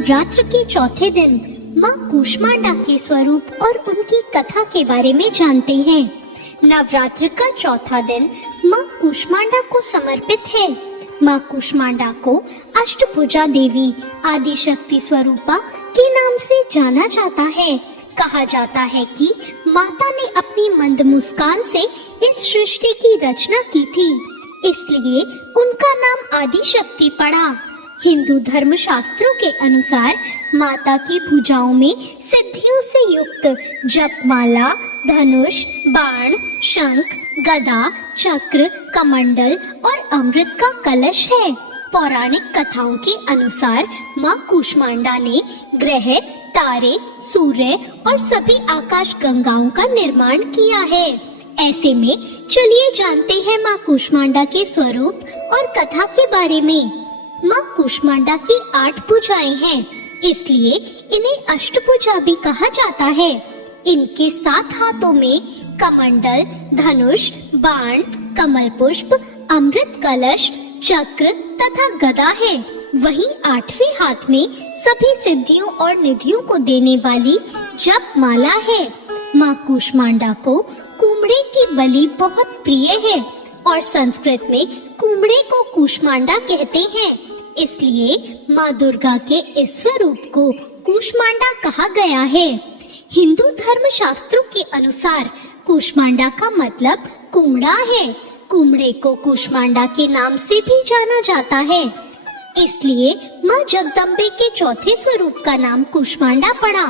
नवरात्र के चौथे दिन माँ कूष्मांडा के स्वरूप और उनकी कथा के बारे में जानते हैं। नवरात्र का चौथा दिन माँ कूष्मांडा को समर्पित है। माँ कूष्मांडा को अष्टभुजा देवी आदि शक्ति स्वरूपा के नाम से जाना जाता है। कहा जाता है कि माता ने अपनी मंद मुस्कान से इस सृष्टि की रचना की थी, इसलिए उनका नाम आदि शक्ति पड़ा। हिंदू धर्म शास्त्रों के अनुसार माता की भुजाओं में सिद्धियों से युक्त जपमाला, धनुष, बाण, शंख, गदा, चक्र, कमंडल और अमृत का कलश है। पौराणिक कथाओं के अनुसार माँ कूष्मांडा ने ग्रह, तारे, सूर्य और सभी आकाश गंगाओं का निर्माण किया है। ऐसे में चलिए जानते हैं माँ कूष्मांडा के स्वरूप और कथा के बारे में। माँ कूष्मांडा की 8 भुजाएं हैं, इसलिए इन्हें अष्टभुजा भी कहा जाता है। इनके 7 हाथों में कमंडल, धनुष, बाण, कमल पुष्प, अमृत कलश, चक्र तथा गदा है। वहीं 8वें हाथ में सभी सिद्धियों और निधियों को देने वाली जप माला है। माँ कूष्मांडा को कुमड़े की बलि बहुत प्रिय है और संस्कृत में कुमड़े को कूष्मांडा कहते हैं, इसलिए माँ दुर्गा के इस स्वरूप को कूष्मांडा कहा गया है। हिंदू धर्म शास्त्रों के अनुसार कूष्मांडा का मतलब कुमड़ा है। कुमड़े को कूष्मांडा के नाम से भी जाना जाता है, इसलिए माँ जगदम्बे के चौथे स्वरूप का नाम कूष्मांडा पड़ा।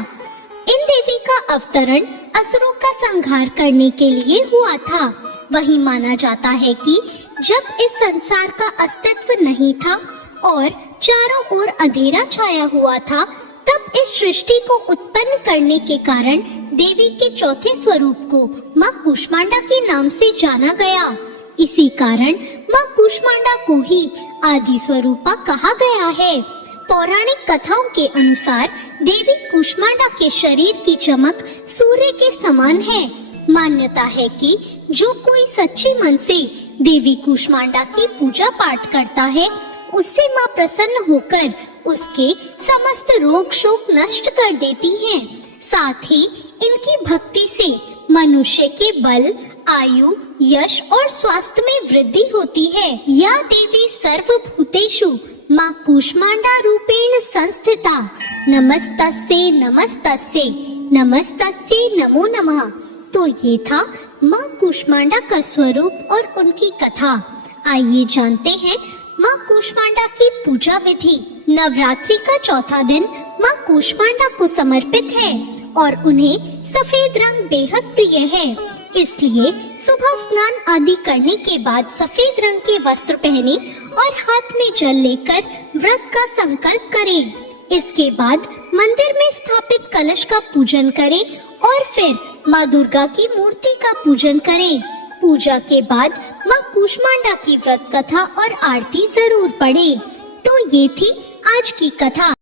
इन देवी का अवतरण असुरों का संहार करने के लिए हुआ था। वही माना जाता है कि जब इस संसार का अस्तित्व नहीं था और चारों ओर अंधेरा छाया हुआ था, तब इस सृष्टि को उत्पन्न करने के कारण देवी के चौथे स्वरूप को माँ कूष्मांडा के नाम से जाना गया। इसी कारण माँ कूष्मांडा को ही आदि स्वरूपा कहा गया है। पौराणिक कथाओं के अनुसार देवी कूष्मांडा के शरीर की चमक सूर्य के समान है। मान्यता है कि जो कोई सच्चे मन से देवी कूष्मांडा की पूजा पाठ करता है, उससे माँ प्रसन्न होकर उसके समस्त रोग शोक नष्ट कर देती हैं। साथ ही इनकी भक्ति से मनुष्य के बल, आयु, यश और स्वास्थ्य में वृद्धि होती है। या देवी सर्वभूतेषु माँ कूष्मांडा रूपेण संस्थिता, नमस्तस्यै नमस्तस्यै नमस्तस्यै नमो नमः। तो ये था माँ कूष्मांडा का स्वरूप और उनकी कथा। आइए जानते हैं माँ कूष्मांडा की पूजा विधि। नवरात्रि का चौथा दिन माँ कूष्मांडा को समर्पित है और उन्हें सफेद रंग बेहद प्रिय है, इसलिए सुबह स्नान आदि करने के बाद सफेद रंग के वस्त्र पहने और हाथ में जल लेकर व्रत का संकल्प करें। इसके बाद मंदिर में स्थापित कलश का पूजन करें और फिर माँ दुर्गा की मूर्ति का पूजन करें। पूजा के बाद माँ कूष्मांडा की व्रत कथा और आरती जरूर पढ़ें। तो ये थी आज की कथा।